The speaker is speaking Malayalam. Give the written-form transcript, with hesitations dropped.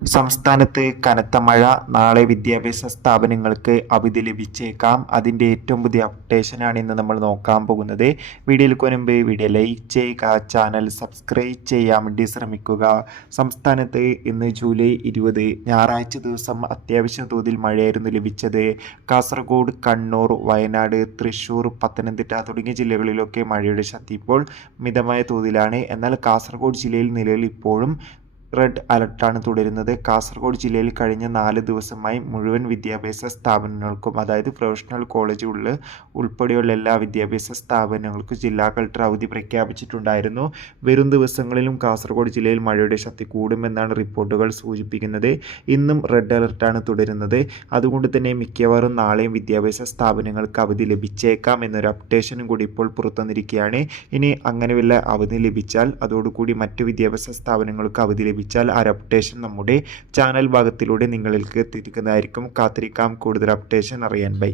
സംസ്ഥാനത്ത് കനത്ത മഴ. നാളെ വിദ്യാഭ്യാസ സ്ഥാപനങ്ങൾക്ക് അവധി ലഭിച്ചേക്കാം. അതിൻ്റെ ഏറ്റവും പുതിയ അപ്ഡേഷനാണ് ഇന്ന് നമ്മൾ നോക്കാൻ പോകുന്നത്. വീഡിയോയിലേക്ക് മുൻപ് വീഡിയോ ലൈക്ക് ചെയ്യുക, ചാനൽ സബ്സ്ക്രൈബ് ചെയ്യാൻ വേണ്ടി ശ്രമിക്കുക. സംസ്ഥാനത്ത് ഇന്ന് ജൂലൈ 20 ഞായറാഴ്ച ദിവസം അത്യാവശ്യ തോതിൽ മഴയായിരുന്നു ലഭിച്ചത്. കാസർഗോഡ്, കണ്ണൂർ, വയനാട്, തൃശ്ശൂർ, പത്തനംതിട്ട തുടങ്ങിയ ജില്ലകളിലൊക്കെ മഴയുടെ ശക്തി ഇപ്പോൾ മിതമായ തോതിലാണ്. എന്നാൽ കാസർഗോഡ് ജില്ലയിൽ നിലവിൽ ഇപ്പോഴും റെഡ് അലർട്ടാണ് തുടരുന്നത്. കാസർഗോഡ് ജില്ലയിൽ കഴിഞ്ഞ 4 ദിവസമായി മുഴുവൻ വിദ്യാഭ്യാസ സ്ഥാപനങ്ങൾക്കും, അതായത് പ്രൊഫഷണൽ കോളേജുകളിൽ ഉൾപ്പെടെയുള്ള എല്ലാ വിദ്യാഭ്യാസ സ്ഥാപനങ്ങൾക്കും ജില്ലാ കളക്ടർ അവധി പ്രഖ്യാപിച്ചിട്ടുണ്ടായിരുന്നു. വരും ദിവസങ്ങളിലും കാസർഗോഡ് ജില്ലയിൽ മഴയുടെ ശക്തി കൂടുമെന്നാണ് റിപ്പോർട്ടുകൾ സൂചിപ്പിക്കുന്നത്. ഇന്നും റെഡ് അലർട്ടാണ് തുടരുന്നത്. അതുകൊണ്ട് തന്നെ മിക്കവാറും നാളെയും വിദ്യാഭ്യാസ സ്ഥാപനങ്ങൾക്ക് അവധി ലഭിച്ചേക്കാം എന്നൊരു അപ്ഡേഷനും കൂടി ഇപ്പോൾ പുറത്തുവന്നിരിക്കുകയാണ്. ഇനി അങ്ങനെ വല്ല അവധി ലഭിച്ചാൽ അതോടുകൂടി മറ്റു വിദ്യാഭ്യാസ സ്ഥാപനങ്ങൾക്ക് അവധി ലഭിച്ചാൽ ആ അപ്ഡേഷൻ നമ്മുടെ ചാനൽ ഭാഗത്തിലൂടെ നിങ്ങളിലേക്ക് എത്തിക്കുന്നതായിരിക്കും. കാത്തിരിക്കാം കൂടുതൽ അപ്ഡേഷൻ അറിയാൻ. ബൈ.